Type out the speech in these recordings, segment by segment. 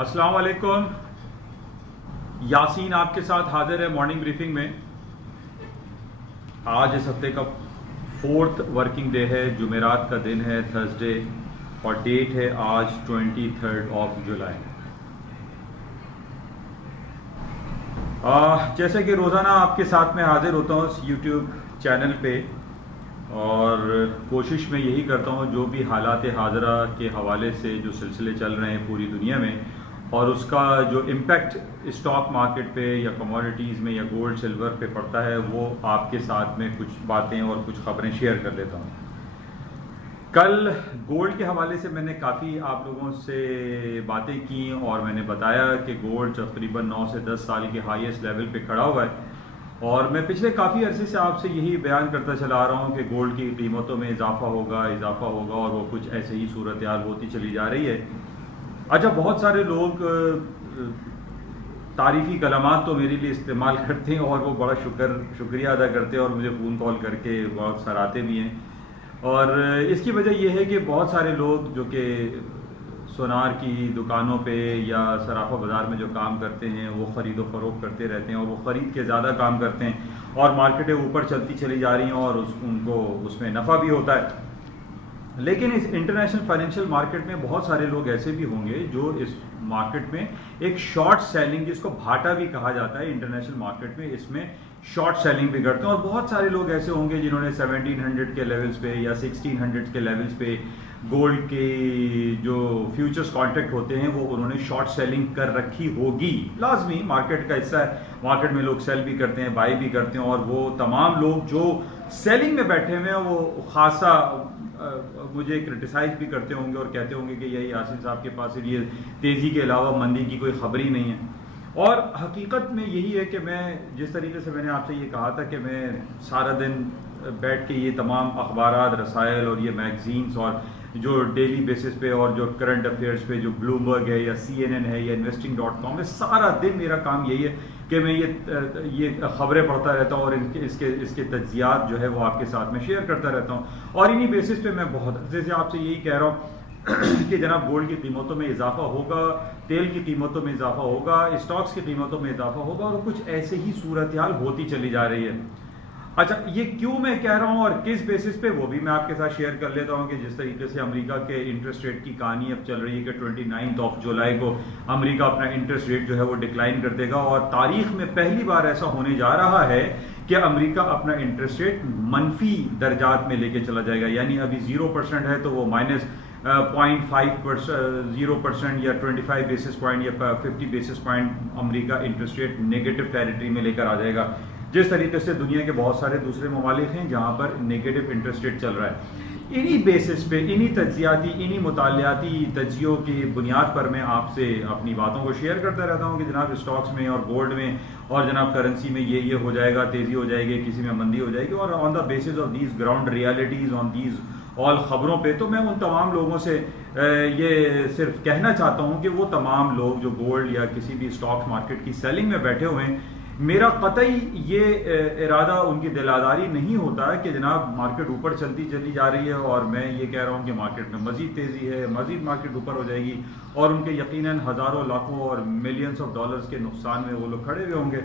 अस्सलाम वालेकुम। यासीन आपके साथ हाजिर है मॉर्निंग ब्रीफिंग में। आज इस हफ्ते का 4th वर्किंग डे है, जुमेरात का दिन है, थर्सडे, और डेट है आज 23 जुलाई। जैसे कि रोज़ाना आपके साथ में हाजिर होता हूँ इस यूट्यूब चैनल पे, और कोशिश में यही करता हूँ जो भी हालात हाज़रा के हवाले से जो सिलसिले चल रहे हैं पूरी दुनिया में, और उसका जो इम्पैक्ट स्टॉक मार्केट पे या कमोडिटीज़ में या गोल्ड सिल्वर पे पड़ता है, वो आपके साथ में कुछ बातें और कुछ खबरें शेयर कर लेता हूँ। कल गोल्ड के हवाले से मैंने काफ़ी आप लोगों से बातें की और मैंने बताया कि गोल्ड तकरीबन 9 से 10 साल के हाईएस्ट लेवल पे खड़ा हुआ है, और मैं पिछले काफ़ी अरसे से आपसे यही बयान करता चला आ रहा हूँ कि गोल्ड की कीमतों में इजाफा होगा, और वो कुछ ऐसे ही सूरत हाल होती चली जा रही है। अच्छा, बहुत सारे लोग तारीफ़ी कलमात तो मेरे लिए इस्तेमाल करते हैं और वो बड़ा शुक्रिया अदा करते हैं और मुझे फ़ोन कॉल करके बहुत सराहते भी हैं, और इसकी वजह यह है कि बहुत सारे लोग जो कि सोनार की दुकानों पे या सराफा बाज़ार में जो काम करते हैं वो ख़रीदो फरोख्त करते रहते हैं, और वो ख़रीद के ज़्यादा काम करते हैं और मार्केटें ऊपर चलती चली जा रही हैं और उनको उसमें नफ़ा भी होता है। लेकिन इस इंटरनेशनल फाइनेंशियल मार्केट में बहुत सारे लोग ऐसे भी होंगे जो इस मार्केट में एक शॉर्ट सेलिंग, जिसको भाटा भी कहा जाता है इंटरनेशनल मार्केट में, इसमें शॉर्ट सेलिंग भी करते हैं। और बहुत सारे लोग ऐसे होंगे जिन्होंने 1700 के लेवल्स पे या 1600 के लेवल्स पे गोल्ड के जो फ्यूचर्स कॉन्ट्रैक्ट होते हैं वो उन्होंने शॉर्ट सेलिंग कर रखी होगी। लाजमी मार्केट का हिस्सा है, मार्केट में लोग सेल भी करते हैं, बाई भी करते हैं, और वो तमाम लोग जो सेलिंग में बैठे हुए हैं वो खासा मुझे क्रिटिसाइज भी करते होंगे और कहते होंगे कि यही यासीन साहब के पास ये तेज़ी के अलावा मंदी की कोई खबर ही नहीं है। और हकीकत में यही है कि मैं जिस तरीके से मैंने आपसे ये कहा था कि मैं सारा दिन बैठ के ये तमाम अखबारात, रसायल और ये मैगजीन्स और जो डेली बेसिस पे और जो करंट अफेयर्स पे जो ब्लूमबर्ग है या CNN है या investing.com है, सारा दिन मेरा काम यही है कि मैं ये खबरें पढ़ता रहता हूँ और इसके तज्जियात जो है वो आपके साथ में शेयर करता रहता हूँ। और इन्हीं बेसिस पे मैं बहुत अर्से से आपसे यही कह रहा हूँ कि जनाब गोल्ड की कीमतों में इजाफा होगा, तेल की कीमतों में इजाफा होगा, स्टॉक्स की कीमतों में इजाफा होगा, और कुछ ऐसे ही सूरत हाल होती चली जा रही है। अच्छा, ये क्यों मैं कह रहा हूँ और किस बेसिस पे, वो भी मैं आपके साथ शेयर कर लेता हूँ कि जिस तरीके से अमेरिका के इंटरेस्ट रेट की कहानी अब चल रही है कि 29 जुलाई को अमेरिका अपना इंटरेस्ट रेट जो है वो डिक्लाइन कर देगा, और तारीख में पहली बार ऐसा होने जा रहा है कि अमेरिका अपना इंटरेस्ट रेट मनफी दर्जात में लेके चला जाएगा। यानी अभी 0% है तो वो माइनस 0.5% या 25 बेसिस पॉइंट या 50 basis point America interest rate negative territory में लेकर आ जाएगा, जिस तरीके से दुनिया के बहुत सारे दूसरे ममालिक हैं जहां पर नेगेटिव इंटरेस्ट रेट चल रहा है। इन्हीं बेसिस पे, इन्हीं तज्जियाती, इन्हीं मुतालियाती तज्जियों की बुनियाद पर मैं आपसे अपनी बातों को शेयर करता रहता हूँ कि जनाब स्टॉक्स में और गोल्ड में और जनाब करेंसी में ये हो जाएगा, तेज़ी हो जाएगी, किसी में मंदी हो जाएगी, और on the basis of these ground realities, on these all खबरों पे तो मैं उन तमाम लोगों से ये सिर्फ कहना चाहता हूँ कि वो तमाम लोग जो गोल्ड या किसी भी स्टॉक मार्केट की सेलिंग में बैठे हुए हैं, मेरा कतई ये इरादा, उनकी दिलादारी नहीं होता है कि जनाब मार्केट ऊपर चलती चली जा रही है और मैं ये कह रहा हूँ कि मार्केट में मजीद तेज़ी है, मजीद मार्केट ऊपर हो जाएगी, और उनके यकीनन हज़ारों, लाखों और मिलियंस ऑफ डॉलर्स के नुकसान में वो लोग खड़े हुए होंगे।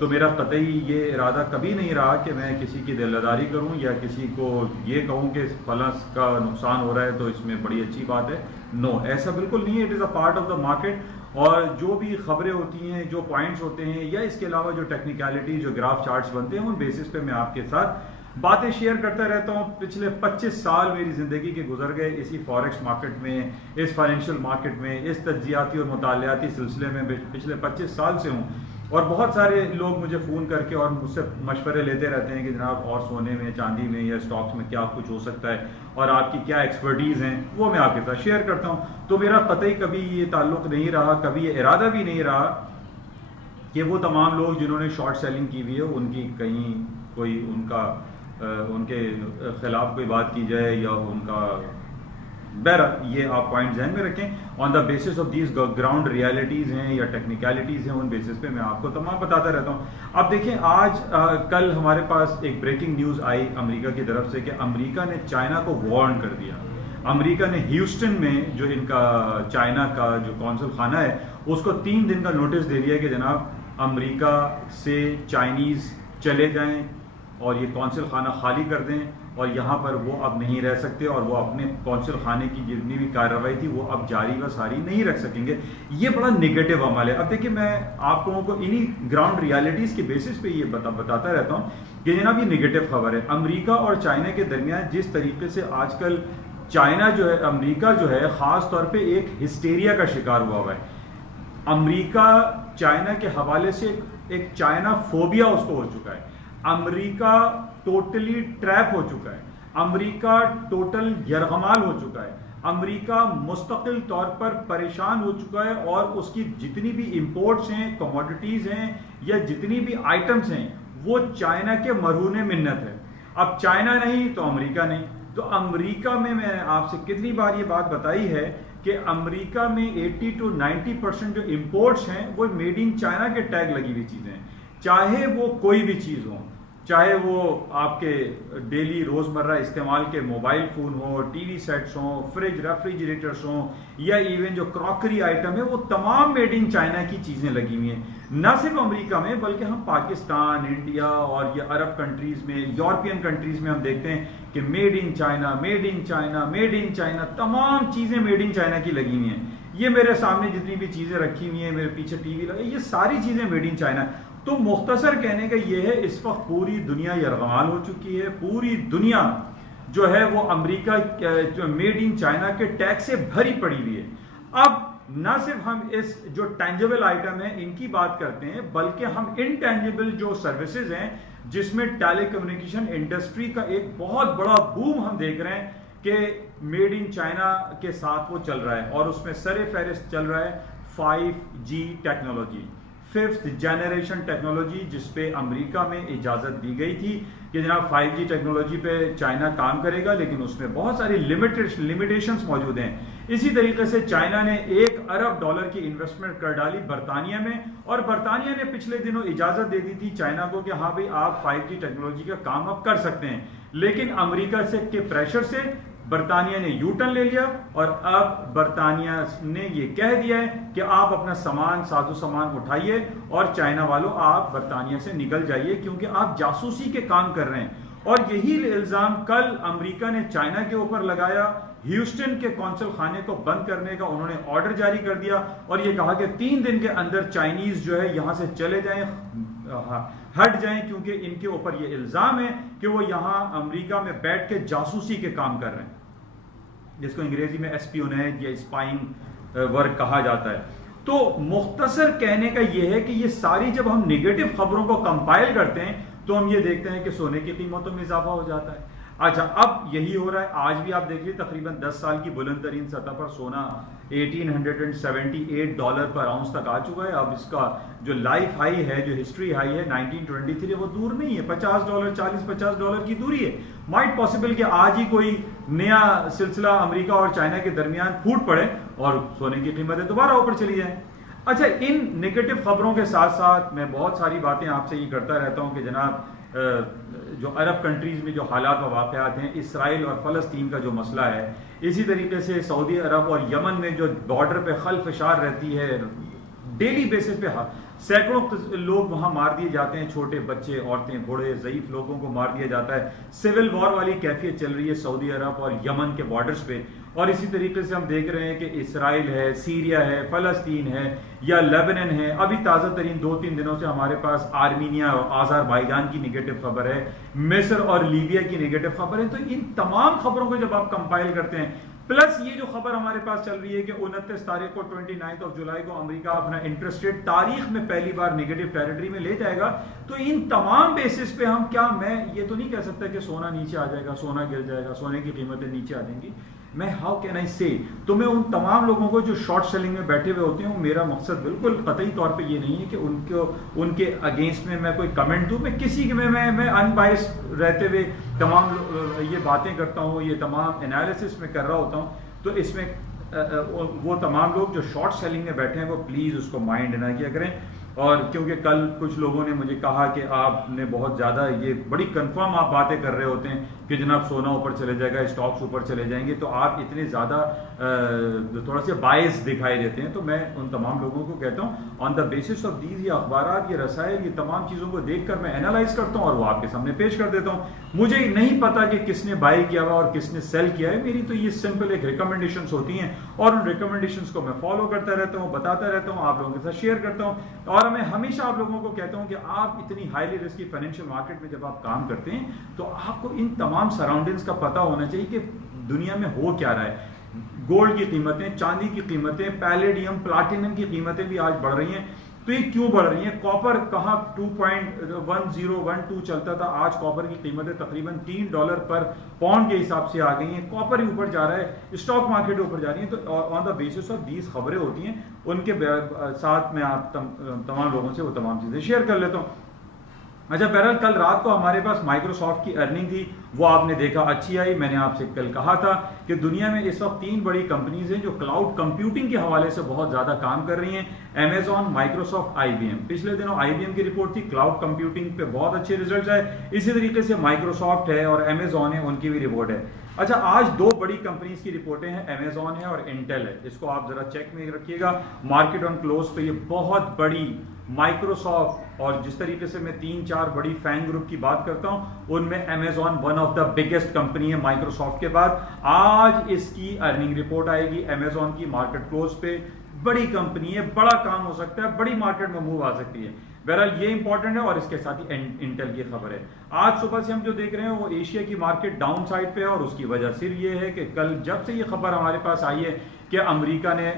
तो मेरा कतई ये इरादा कभी नहीं रहा कि मैं किसी की दिलादारी करूं या किसी को ये कहूं कि फलां का नुकसान हो रहा है तो इसमें बड़ी अच्छी बात है। नो, ऐसा बिल्कुल नहीं है। It is a part of the market, और जो भी खबरें होती हैं, जो पॉइंट्स होते हैं, या इसके अलावा जो टेक्निकलिटी, जो ग्राफ चार्ट्स बनते हैं, उन बेसिस पे मैं आपके साथ बातें शेयर करता रहता हूँ। पिछले 25 साल मेरी ज़िंदगी के गुजर गए इसी फॉरेक्स मार्केट में, इस फाइनेंशियल मार्केट में, इस तज्जियाती और मुतालियाती सिलसिले में पिछले 25 साल से हूँ, और बहुत सारे लोग मुझे फ़ोन करके और मुझसे मशवरे लेते रहते हैं कि जनाब और सोने में, चांदी में या स्टॉक्स में क्या कुछ हो सकता है और आपकी क्या एक्सपर्टीज़ हैं, वो मैं आपके साथ शेयर करता हूँ। तो मेरा कतई कभी ये ताल्लुक़ नहीं रहा, कभी ये इरादा भी नहीं रहा कि वो तमाम लोग जिन्होंने शॉर्ट सेलिंग की हुई है उनकी कहीं कोई उनके खिलाफ कोई बात की जाए या उनका, बहरहाल ये आप पॉइंट जहन में रखें। On the basis of these ground realities हैं या टेक्निकलिटीज़ हैं, उन बेसिस पे मैं आपको तमाम बताता रहता हूँ। अब देखें, कल हमारे पास एक ब्रेकिंग न्यूज़ आई अमेरिका की तरफ से कि अमेरिका ने चाइना को वार्न कर दिया। अमेरिका ने ह्यूस्टन में जो इनका चाइना का जो कौंसल खाना है उसको 3 दिन का नोटिस दे दिया कि जनाब अमेरिका से चाइनीज चले जाएं और ये कौंसल खाना खाली कर दें और यहाँ पर वो अब नहीं रह सकते और वो अपने कौंसल खाने की जितनी भी कार्रवाई थी वो अब जारी व सारी नहीं रख सकेंगे। ये बड़ा नेगेटिव अमल है। अब देखिए, मैं आप लोगों को इन्हीं ग्राउंड रियलिटीज के बेसिस पे ये बताता रहता हूँ कि जनाब ये नेगेटिव खबर है। अमेरिका और चाइना के दरमियान जिस तरीके से आजकल चाइना जो है, अमेरिका जो है खास तौर पे एक हिस्टेरिया का शिकार हुआ है। अमेरिका चाइना के हवाले से एक चाइना फोबिया उसको हो चुका है। अमेरिका टोटली ट्रैप हो चुका है। अमेरिका टोटल यरगमाल हो चुका है। अमेरिका मुस्तकिल तौर पर परेशान हो चुका है और उसकी जितनी भी इंपोर्ट्स हैं, कमोडिटीज हैं या जितनी भी आइटम्स हैं वो चाइना के मरहूने मिन्नत है। अब चाइना नहीं तो अमेरिका नहीं। तो अमेरिका में मैंने आपसे कितनी बार ये बात बताई है कि अमेरिका में 80 to 90% जो इंपोर्ट्स हैं वो मेड इन चाइना के टैग लगी हुई चीजें हैं। चाहे वो कोई भी चीज हो, चाहे वो आपके डेली रोजमर्रा इस्तेमाल के मोबाइल फोन हो, टीवी सेट्स हो, फ्रिज रेफ्रिजरेटर्स हो या इवन जो क्रॉकरी आइटम है, वो तमाम मेड इन चाइना की चीजें लगी हुई हैं। न सिर्फ अमेरिका में बल्कि हम पाकिस्तान, इंडिया और ये अरब कंट्रीज में, यूरोपियन कंट्रीज में हम देखते हैं कि made in China, made in China, made in China, तमाम चीजें मेड इन चाइना की लगी हुई हैं। ये मेरे सामने जितनी भी चीजें रखी हुई हैं, मेरे पीछे टीवी लगा, ये सारी चीजें मेड इन चाइना। तो मुख्तसर कहने का ये है, इस वक्त पूरी दुनिया यरगमाल हो चुकी है। पूरी दुनिया जो है वो अमेरिका मेड इन चाइना के टैग से भरी पड़ी हुई है। अब न सिर्फ हम इस जो टेंजिबल आइटम है इनकी बात करते हैं, बल्कि हम इनटेंजिबल जो सर्विसेज हैं जिसमें टेलीकम्युनिकेशन इंडस्ट्री का एक बहुत बड़ा बूम हम देख रहे हैं कि मेड इन चाइना के साथ वो चल रहा है और उसमें सरे फहरिस्त चल रहा है 5G technology, 5th generation technology, जिसपे अमेरिका में इजाजत दी गई थी कि जनाब 5G टेक्नोलॉजी पे चाइना काम करेगा, लेकिन उसमें बहुत सारी लिमिटेशंस मौजूद हैं। इसी तरीके से चाइना ने $1 अरब की इन्वेस्टमेंट कर डाली बरतानिया में और बरतानिया ने पिछले दिनों इजाजत दे दी थी चाइना को कि हाँ भाई आप 5G टेक्नोलॉजी का काम अब कर सकते हैं। लेकिन अमेरिका से के प्रेशर से बरतानिया ने यू टर्न ले लिया और अब बरतानिया ने ये कह दिया है कि आप अपना सामान, साजो सामान उठाइए और चाइना वालों आप बरतानिया से निकल जाइए क्योंकि आप जासूसी के काम कर रहे हैं। और यही इल्जाम कल अमेरिका ने चाइना के ऊपर लगाया। ह्यूस्टन के कौंसल खाने को बंद करने का उन्होंने ऑर्डर जारी कर दिया और यह कहा कि 3 दिन के अंदर चाइनीज जो है यहां से चले जाएं, हट जाएं, क्योंकि इनके ऊपर यह इल्जाम है कि वो यहां अमेरिका में बैठ के जासूसी के काम कर रहे हैं, जिसको अंग्रेजी में एस्पियोनेज या स्पाइंग वर्क कहा जाता है। तो मुख्तसर कहने का यह है कि ये सारी जब हम नेगेटिव खबरों को कंपाइल करते हैं तो हम ये देखते हैं कि सोने की कीमतों में इजाफा हो जाता है। अच्छा, अब यही हो रहा है। आज भी आप देख लीजिए तकरीबन 10 साल की बुलंद तरीन सतह पर सोना $1878 पर आउंस तक आ चुका है। अब इसका जो लाइफ हाई है, जो हिस्ट्री हाई है 1923, वो दूर नहीं है, $50, $40-50 की दूरी है। माइट पॉसिबल कि आज ही कोई नया सिलसिला अमेरिका और चाइना के दरमियान फूट पड़े और सोने की कीमतें दोबारा ऊपर चली जाएं। अच्छा, इन नेगेटिव खबरों के साथ साथ मैं बहुत सारी बातें आपसे ये करता रहता हूं कि जनाब जो अरब कंट्रीज में जो हालात व वाक़यात हैं, इसराइल और फ़लस्तीन का जो मसला है, इसी तरीके से सऊदी अरब और यमन में जो बॉर्डर पे खलफशार रहती है, डेली बेसिस पे सैकड़ों लोग वहां मार दिए जाते हैं, छोटे बच्चे, औरतें, बूढ़े, ज़ईफ लोगों को मार दिया जाता है। सिविल वॉर वाली कैफियत चल रही है सऊदी अरब और यमन के बॉर्डर्स पे। और इसी तरीके से हम देख रहे हैं कि इसराइल है, सीरिया है, फ़लस्तीन है या लेबनान है। अभी ताज़ा तरीन 2-3 दिनों से हमारे पास आर्मीनिया और अज़रबैजान की नेगेटिव खबर है, मिस्र और लीबिया की नेगेटिव खबर है। तो इन तमाम खबरों को जब आप कंपाइल करते हैं, प्लस ये जो खबर हमारे पास चल रही है कि 29 तारीख को 29 जुलाई को अमेरिका अपना इंटरेस्ट रेट तारीख में पहली बार नेगेटिव टेरिटरी में ले जाएगा, तो इन तमाम बेसिस पे हम क्या, मैं ये तो नहीं कह सकता कि सोना नीचे आ जाएगा, सोना गिर जाएगा, सोने की कीमतें नीचे आ जाएंगी। मैं हाउ कैन आई से, तो मैं उन तमाम लोगों को जो शॉर्ट सेलिंग में बैठे हुए होते हैं, मेरा मकसद बिल्कुल कतई तौर पे ये नहीं है कि उनके अगेंस्ट में मैं कोई कमेंट दूं। मैं किसी के मैं अनबायस रहते हुए तमाम ये बातें करता हूँ, ये तमाम एनालिसिस में कर रहा होता हूँ। तो इसमें वो तमाम लोग जो शॉर्ट सेलिंग में बैठे हैं वो प्लीज उसको माइंड ना किया करें। और क्योंकि कल कुछ लोगों ने मुझे कहा कि आपने बहुत ज़्यादा ये बड़ी कंफर्म आप बातें कर रहे होते हैं कि जनाब सोना ऊपर चले जाएगा, स्टॉक्स ऊपर चले जाएंगे, तो आप इतने ज़्यादा थोड़ा सा बायस दिखाई देते हैं। तो मैं उन तमाम लोगों को कहता हूँ on the basis of these, ये अखबार, ये रसायल, ये तमाम चीज़ों को देखकर मैं एनालाइज करता हूँ और वो आपके सामने पेश कर देता हूँ। मुझे नहीं पता कि किसने बाय किया हुआ और किसने सेल किया है, मेरी तो ये सिंपल एक रिकमेंडेशंस होती हैं और उन रिकमेंडेशंस को मैं फॉलो करता रहता हूँ, बताता रहता हूँ, आप लोगों के साथ शेयर करता हूँ। और मैं हमेशा आप लोगों को कहता हूँ कि आप इतनी हाईली रिस्की फाइनेंशियल मार्केट में जब आप काम करते हैं तो आपको इन तमाम सराउंडिंग्स का पता होना चाहिए कि दुनिया में हो क्या रहा है। गोल्ड की कीमतें, चांदी की कीमतें, पैलेडियम, प्लाटिनम की कीमतें भी आज बढ़ रही हैं। तो ये क्यों बढ़ रही है? कॉपर कहाँ 2.1012 चलता था, आज कॉपर की कीमतें तकरीबन $3 पर पाउंड के हिसाब से आ गई हैं। कॉपर ही ऊपर जा रहा है, स्टॉक मार्केट ऊपर जा रही है। तो on the basis of these खबरें होती हैं, उनके साथ मैं आप तमाम लोगों से वो तमाम चीजें शेयर कर लेता हूँ। अच्छा, बहरहाल कल रात को हमारे पास माइक्रोसॉफ्ट की अर्निंग थी, वो आपने देखा अच्छी आई। मैंने आपसे कल कहा था कि दुनिया में इस वक्त 3 बड़ी कंपनीज हैं जो क्लाउड कंप्यूटिंग के हवाले से बहुत ज्यादा काम कर रही हैं, अमेजॉन, माइक्रोसॉफ्ट, IBM। पिछले दिनों IBM की रिपोर्ट थी, क्लाउड कंप्यूटिंग पे बहुत अच्छे रिजल्ट आए। इसी तरीके से माइक्रोसॉफ्ट है और अमेजॉन है, उनकी भी रिपोर्ट है। अच्छा, आज 2 बड़ी कंपनीज की रिपोर्टें हैं, अमेजॉन है और इंटेल है। इसको आप जरा चेक में रखिएगा। मार्केट ऑन क्लोज पे ये बहुत बड़ी माइक्रोसॉफ्ट और जिस तरीके से मैं 3-4 बड़ी फैंग ग्रुप की बात करता हूं, उनमें Amazon one of the biggest company है माइक्रोसॉफ्ट के बाद। आज इसकी अर्निंग रिपोर्ट आएगी अमेजॉन की, मार्केट क्लोज पे। बड़ी कंपनी है, बड़ा काम हो सकता है, बड़ी मार्केट में मूव आ सकती है। बहरहाल ये इंपॉर्टेंट है और इसके साथ ही इंटेल की खबर है। आज सुबह से हम जो देख रहे हैं वो एशिया की मार्केट डाउन साइड पे है और उसकी वजह सिर्फ ये है कि कल जब से ये खबर हमारे पास आई है कि अमेरिका ने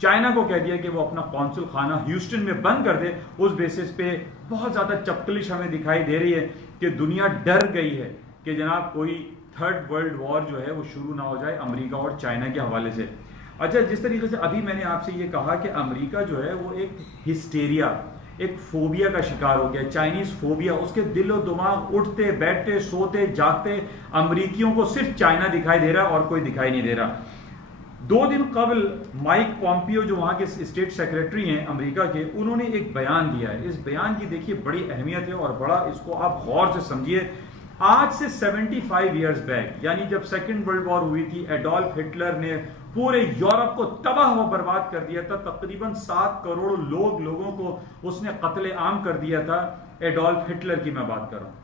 चाइना को कह दिया कि वो अपना कौंसल खाना ह्यूस्टन में बंद कर दे, उस बेसिस पे बहुत ज्यादा चपकलिश हमें दिखाई दे रही है कि दुनिया डर गई है कि जनाब कोई थर्ड वर्ल्ड वॉर जो है वो शुरू ना हो जाए अमेरिका और चाइना के हवाले से। अच्छा, जिस तरीके से अभी मैंने आपसे ये कहा कि अमेरिका जो है वो एक हिस्टेरिया, एक फोबिया का शिकार हो गया, चाइनीज फोबिया। उसके दिलो दिमाग, उठते बैठते सोते जागते अमेरिकियों को सिर्फ चाइना दिखाई दे रहा है और कोई दिखाई नहीं दे रहा। 2 दिन कबल माइक पॉम्पियो जो वहां के स्टेट सेक्रेटरी हैं अमेरिका के, उन्होंने एक बयान दिया है। इस बयान की देखिए बड़ी अहमियत है और बड़ा इसको आप गौर से समझिए। आज से 75 ईयर्स बैक, यानी जब सेकेंड वर्ल्ड वॉर हुई थी, एडोल्फ हिटलर ने पूरे यूरोप को तबाह व बर्बाद कर दिया था। तकरीबन 7 करोड़ लोगों को उसने कत्ले आम कर दिया था। एडोल्फ हिटलर की मैं बात कर रहा हूं।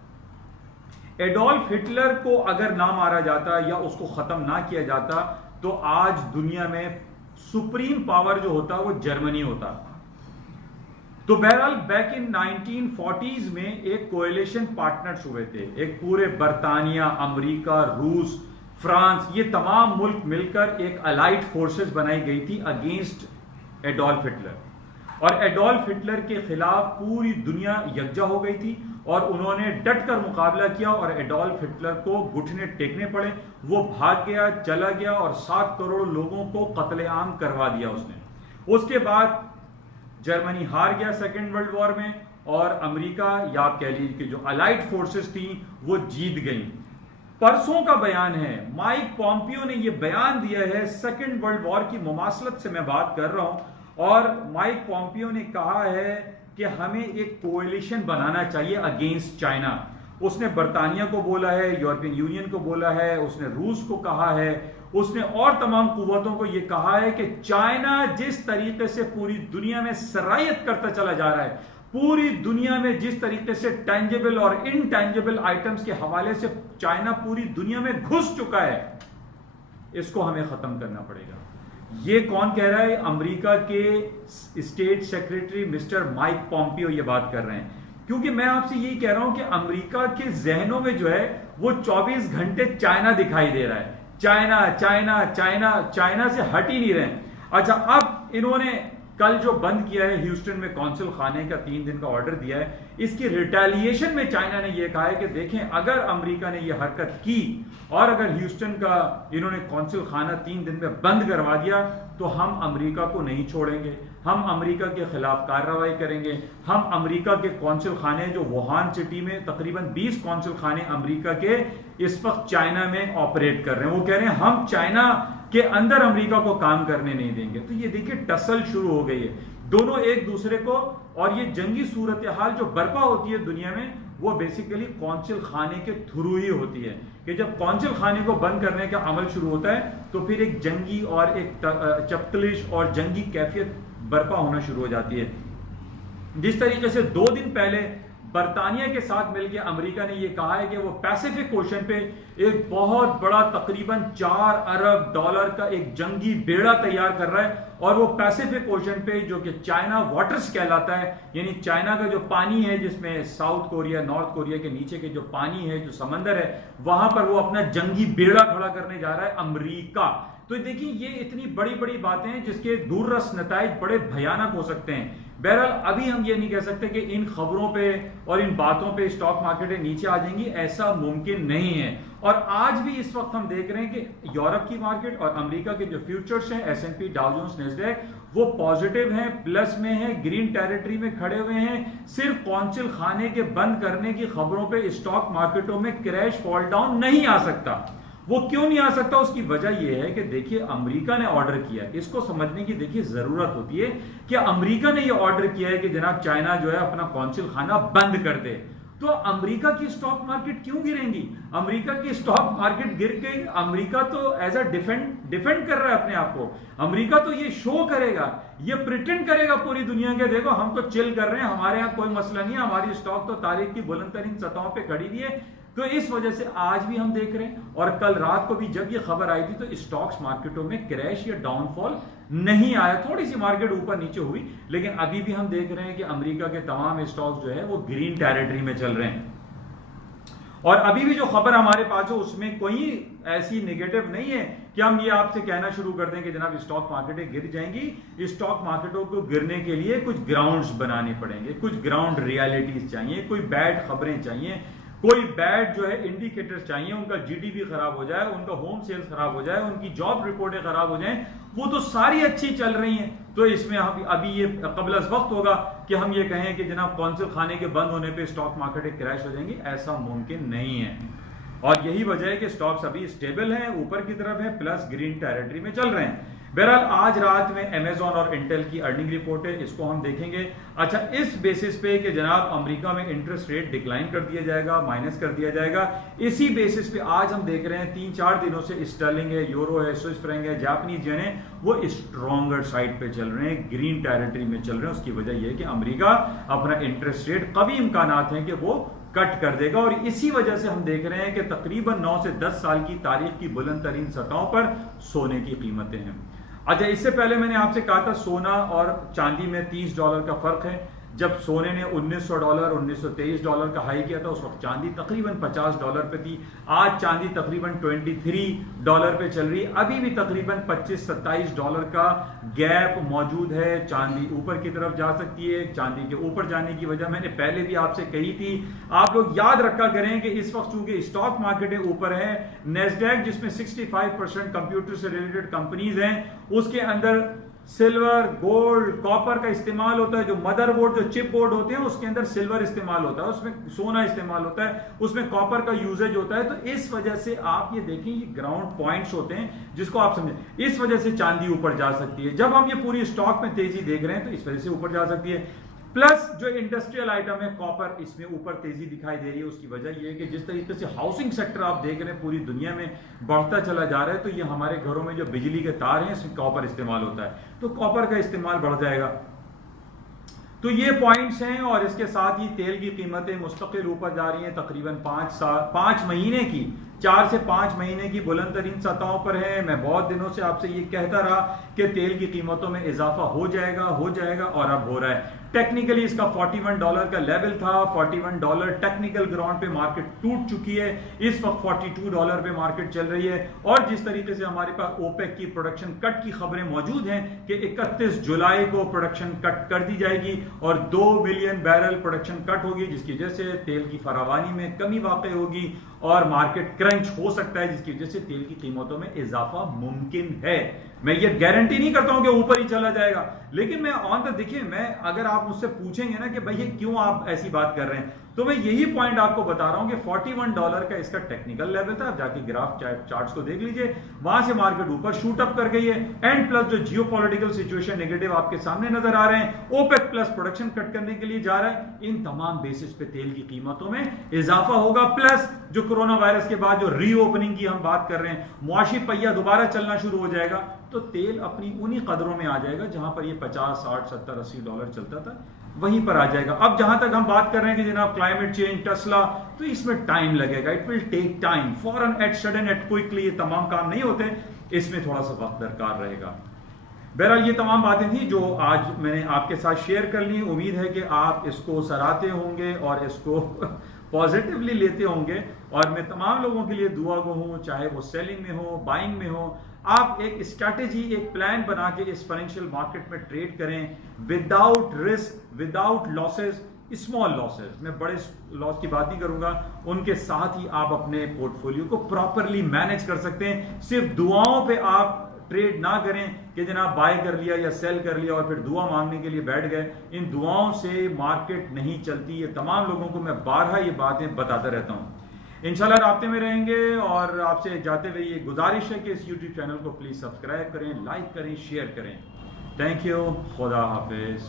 एडोल्फ हिटलर को अगर ना मारा जाता या उसको खत्म ना किया जाता तो आज दुनिया में सुप्रीम पावर जो होता वो जर्मनी होता। तो बहरहाल बैक इन 1940s में एक कोएलिशन पार्टनर्स हुए थे, एक पूरे बर्तानिया, अमेरिका, रूस, फ्रांस, ये तमाम मुल्क मिलकर एक अलाइड फोर्सेस बनाई गई थी अगेंस्ट एडोल्फ हिटलर। और एडोल्फ हिटलर के खिलाफ पूरी दुनिया यकजा हो गई थी और उन्होंने डट कर मुकाबला किया और एडोल्फ हिटलर को घुटने टेकने पड़े। वो भाग गया, चला गया और 7 करोड़ लोगों को कत्लेआम करवा दिया उसने। उसके बाद जर्मनी हार गया सेकेंड वर्ल्ड वॉर में और अमेरिका, या आप कह लीजिए कि जो अलाइड फोर्सेस थी वो जीत गई। परसों का बयान है, माइक पॉम्पियो ने यह बयान दिया है, सेकेंड वर्ल्ड वॉर की मुमासलत से मैं बात कर रहा हूं, और माइक पॉम्पियो ने कहा है कि हमें एक कोएलिशन बनाना चाहिए अगेंस्ट चाइना। उसने बर्तानिया को बोला है, यूरोपियन यूनियन को बोला है, उसने रूस को कहा है, उसने और तमाम कुव्वतों को यह कहा है कि चाइना जिस तरीके से पूरी दुनिया में सरायत करता चला जा रहा है, पूरी दुनिया में जिस तरीके से टेंजेबल और इनटेंजेबल आइटम्स के हवाले से चाइना पूरी दुनिया में घुस चुका है, इसको हमें खत्म करना पड़ेगा। ये कौन कह रहा है? अमेरिका के state secretary mister Mike Pompeo ये बात कर रहे हैं। क्योंकि मैं आपसे यही कह रहा हूं कि अमेरिका के जहनों में जो है वो 24 घंटे चाइना दिखाई दे रहा है। चाइना चाइना चाइना, चाइना से हट ही नहीं रहे। अच्छा, अब इन्होंने कल जो बंद किया है ह्यूस्टन में कौंसल खाने का 3 दिन का ऑर्डर दिया है, इसकी रिटेलिएशन में चाइना ने यह कहा है कि देखें, अगर अमेरिका ने यह हरकत की और अगर ह्यूस्टन का इन्होंने कौंसल खाना 3 दिन में बंद करवा दिया तो हम अमेरिका को नहीं छोड़ेंगे, हम अमेरिका के खिलाफ कार्रवाई करेंगे। हम अमेरिका के कौंसल खाने जो वुहान सिटी में तकरीबन 20 कौंसल खाने अमेरिका के इस वक्त चाइना में ऑपरेट कर रहे हैं, वो कह रहे हैं हम चाइना के अंदर अमेरिका को काम करने नहीं देंगे। तो ये देखिए टसल शुरू हो गई है। दोनों एक दूसरे को, और ये जंगी सूरत हाल जो बर्पा होती है दुनिया में, वो बेसिकली कौंसिल खाने के थ्रू ही होती है कि जब कौंसिल खाने को बंद करने का अमल शुरू होता है तो फिर एक जंगी और एक चपकलिश और जंगी कैफियत बर्पा होना शुरू हो जाती है। जिस तरीके से 2 दिन पहले बरतानिया के साथ मिलकर अमेरिका ने यह कहा है कि वो पैसिफिक ओशन पे एक बहुत बड़ा तकरीबन $4 अरब का एक जंगी बेड़ा तैयार कर रहा है, और वो पैसिफिक ओशन पे जो कि चाइना वाटर्स कहलाता है, यानी चाइना का जो पानी है जिसमें साउथ कोरिया नॉर्थ कोरिया के नीचे के जो पानी है, जो समंदर है, वहां पर वो अपना जंगी बेड़ा खड़ा करने जा रहा है अमेरिका। तो देखिए ये इतनी बड़ी बड़ी बातें हैं जिसके दूररस नताइज बड़े भयानक हो सकते हैं। बहरहाल अभी हम ये नहीं कह सकते कि इन खबरों पे और इन बातों पे स्टॉक मार्केटें नीचे आ जाएंगी, ऐसा मुमकिन नहीं है। और आज भी इस वक्त हम देख रहे हैं कि यूरोप की मार्केट और अमेरिका के जो फ्यूचर्स हैं, S&P, डाउ जोन्स, नैस्डैक, वो पॉजिटिव हैं, प्लस में हैं, ग्रीन टेरिटरी में खड़े हुए हैं। सिर्फ कौंसिल खाने के बंद करने की खबरों पे स्टॉक मार्केटों में क्रैश फॉल डाउन नहीं आ सकता। वो क्यों नहीं आ सकता? उसकी वजह यह है कि देखिए अमेरिका ने ऑर्डर किया है, इसको समझने की देखिए जरूरत होती है कि अमेरिका ने यह ऑर्डर किया है कि जनाब चाइना जो है अपना कौंसिल खाना बंद कर दे। तो अमेरिका की स्टॉक मार्केट क्यों गिरेंगी? अमेरिका की स्टॉक मार्केट गिर के अमेरिका तो एज अ डिफेंड कर रहा है अपने आप को। अमेरिका तो ये शो करेगा, ये प्रिटेंड करेगा पूरी दुनिया के, देखो हम तो चिल कर रहे हैं, हमारे यहां कोई मसला नहीं है, हमारी स्टॉक तो तारीख की बुलंद तरीन सतहों पर खड़ी हुई है। तो इस वजह से आज भी हम देख रहे हैं, और कल रात को भी जब ये खबर आई थी तो स्टॉक्स मार्केटों में क्रैश या डाउनफॉल नहीं आया, थोड़ी सी मार्केट ऊपर नीचे हुई, लेकिन अभी भी हम देख रहे हैं कि अमेरिका के तमाम स्टॉक्स जो है वो ग्रीन टेरिटरी में चल रहे हैं। और अभी भी जो खबर हमारे पास है उसमें कोई ऐसी नेगेटिव नहीं है कि हम ये आपसे कहना शुरू कर दें कि जनाब स्टॉक मार्केटें गिर जाएंगी। स्टॉक मार्केटों को गिरने के लिए कुछ ग्राउंड्स बनाने पड़ेंगे, कुछ ग्राउंड रियलिटीज चाहिए, कोई बैड खबरें चाहिए, कोई बैड जो है इंडिकेटर्स चाहिए, उनका जीडीपी खराब हो जाए, उनका होम सेल्स खराब हो जाए, उनकी जॉब रिपोर्टें खराब हो जाएं, वो तो सारी अच्छी चल रही हैं। तो इसमें हम अभी ये कबल अज़ वक्त होगा कि हम ये कहें कि जनाब कौंसिल खाने के बंद होने पे स्टॉक मार्केट क्रैश हो जाएंगी, ऐसा मुमकिन नहीं है। और यही वजह है कि स्टॉक्स अभी स्टेबल हैं, ऊपर की तरफ है, प्लस ग्रीन टेरिटरी में चल रहे हैं। बहरहाल आज रात में अमेजॉन और इंटेल की अर्निंग रिपोर्ट है, इसको हम देखेंगे। अच्छा, इस बेसिस पे कि जनाब अमेरिका में इंटरेस्ट रेट डिक्लाइन कर दिया जाएगा, माइनस कर दिया जाएगा, इसी बेसिस पे आज हम देख रहे हैं 3-4 दिनों से स्टर्लिंग है, यूरो है, स्विस फ्रैंक है, जापानीज येन है, वो स्ट्रॉन्गर साइड पे चल रहे हैं, ग्रीन टेरिटरी में चल रहे हैं। उसकी वजह यह है कि अमेरिका अपना इंटरेस्ट रेट कभी इम्कानात हैं कि वो कट कर देगा, और इसी वजह से हम देख रहे हैं कि तकरीबन 9 से 10 साल की तारीख की बुलंद तरीन सतहों पर सोने की कीमतें हैं। अच्छा, इससे पहले मैंने आपसे कहा था सोना और चांदी में $30 का फर्क है। जब सोने ने $1900 $1923 का हाई किया था उस वक्त चांदी तकरीबन $50 पे थी। आज चांदी तकरीबन $23 पे चल रही है, अभी भी तकरीबन $25-27 का गैप मौजूद है। चांदी ऊपर की तरफ जा सकती है। चांदी के ऊपर जाने की वजह मैंने पहले भी आपसे कही थी, आप लोग याद रखा करें कि इस वक्त चूंकि स्टॉक मार्केटें ऊपर है, नैस्डैक जिसमें 65% कंप्यूटर से रिलेटेड कंपनीज हैं, उसके अंदर सिल्वर, गोल्ड, कॉपर का इस्तेमाल होता है। जो मदरबोर्ड, जो चिप बोर्ड होते हैं उसके अंदर सिल्वर इस्तेमाल होता है, उसमें सोना इस्तेमाल होता है, उसमें कॉपर का यूजेज होता है। तो इस वजह से आप ये देखें, ये ग्राउंड पॉइंट्स होते हैं जिसको आप समझें, इस वजह से चांदी ऊपर जा सकती है। जब हम ये पूरी स्टॉक में तेजी देख रहे हैं तो इस वजह से ऊपर जा सकती है। प्लस जो इंडस्ट्रियल आइटम है कॉपर, इसमें ऊपर तेजी दिखाई दे रही है। उसकी वजह यह है कि जिस तरीके से हाउसिंग सेक्टर आप देख रहे हैं पूरी दुनिया में बढ़ता चला जा रहा है, तो ये हमारे घरों में जो बिजली के तार हैं इसमें कॉपर इस्तेमाल होता है, तो कॉपर का इस्तेमाल बढ़ जाएगा। तो ये पॉइंट्स हैं, और इसके साथ ही तेल की कीमतें मुस्तकिल ऊपर जा रही हैं, तकरीबन 5 महीने की 4 से 5 महीने की बुलंद तरीन सतहों पर है। मैं बहुत दिनों से आपसे ये कहता रहा कि तेल की कीमतों में इजाफा हो जाएगा, और अब हो रहा है। टेक्निकली इसका $41 का लेवल था, $41 टेक्निकल ग्राउंड पे मार्केट टूट चुकी है, इस वक्त $42 पे मार्केट चल रही है। और जिस तरीके से हमारे पास ओपेक की प्रोडक्शन कट की खबरें मौजूद हैं कि 31 जुलाई को प्रोडक्शन कट कर दी जाएगी और 2 मिलियन बैरल प्रोडक्शन कट होगी, जिसकी वजह से तेल की फरावानी में कमी वाक़ई होगी और मार्केट क्रंच हो सकता है, जिसकी वजह से तेल की कीमतों में इजाफा मुमकिन है। मैं ये गारंटी नहीं करता हूं कि ऊपर ही चला जाएगा, लेकिन मैं देखिए, मैं अगर आप आप मुझसे पूछेंगे ना कि भाई ये क्यों आप ऐसी बात कर रहे हैं, तो मैं यही पॉइंट आपको बता रहा हूं कि $41 का इसका टेक्निकल लेवल था। आप जाके ग्राफ चार्ट्स को देख लीजिए, वहां से मार्केट ऊपर शूट अप कर गई है, एंड प्लस जो जियोपॉलिटिकल सिचुएशन नेगेटिव आपके सामने नजर आ रहे हैं, ओपेक प्लस प्रोडक्शन कट करने के लिए जा रहा है, इन तमाम बेसिस पे तेल की कीमतों में इजाफा होगा। प्लस जो कोरोना वायरस के बाद जो रीओपनिंग की हम बात कर रहे हैं, मुआशी पहिया दोबारा चलना शुरू हो जाएगा, तो तेल अपनी उन्हीं कदरों में आ जाएगा जहां पर ये 50, 60, 70, $80 चलता था, वहीं पर आ जाएगा। अब जहां तक हम बात कर रहे हैं कि जनाब क्लाइमेट चेंज, टेस्ला, तो इसमें टाइम लगेगा, इट विल टेक टाइम। फॉरन एट सडन एट क्विकली ये तमाम काम नहीं होते, इसमें थोड़ा सा वक्त दरकार रहेगा। बहरहाल ये तमाम बातें थी जो आज मैंने आपके साथ शेयर कर ली। उम्मीद है कि आप इसको सराहते होंगे और इसको पॉजिटिवली लेते होंगे, और मैं तमाम लोगों के लिए दुआ गो हूं, चाहे वो सेलिंग में हो, बाइंग में हो, आप एक स्ट्रैटेजी, एक प्लान बना के इस फाइनेंशियल मार्केट में ट्रेड करें without risk, without losses, small losses, मैं बड़े लॉस की बात नहीं करूंगा, उनके साथ ही आप अपने पोर्टफोलियो को प्रॉपरली मैनेज कर सकते हैं। सिर्फ दुआओं पे आप ट्रेड ना करें कि जनाब बाय कर लिया या सेल कर लिया और फिर दुआ मांगने के लिए बैठ गए। इन दुआओं से मार्केट नहीं चलती, ये तमाम लोगों को मैं बारहा ये बातें बताता रहता हूं। इंशाल्लाह राब्ते में रहेंगे, और आपसे जाते हुए ये गुजारिश है कि इस यूट्यूब चैनल को प्लीज सब्सक्राइब करें, लाइक करें, शेयर करें। थैंक यू, खुदा हाफिज।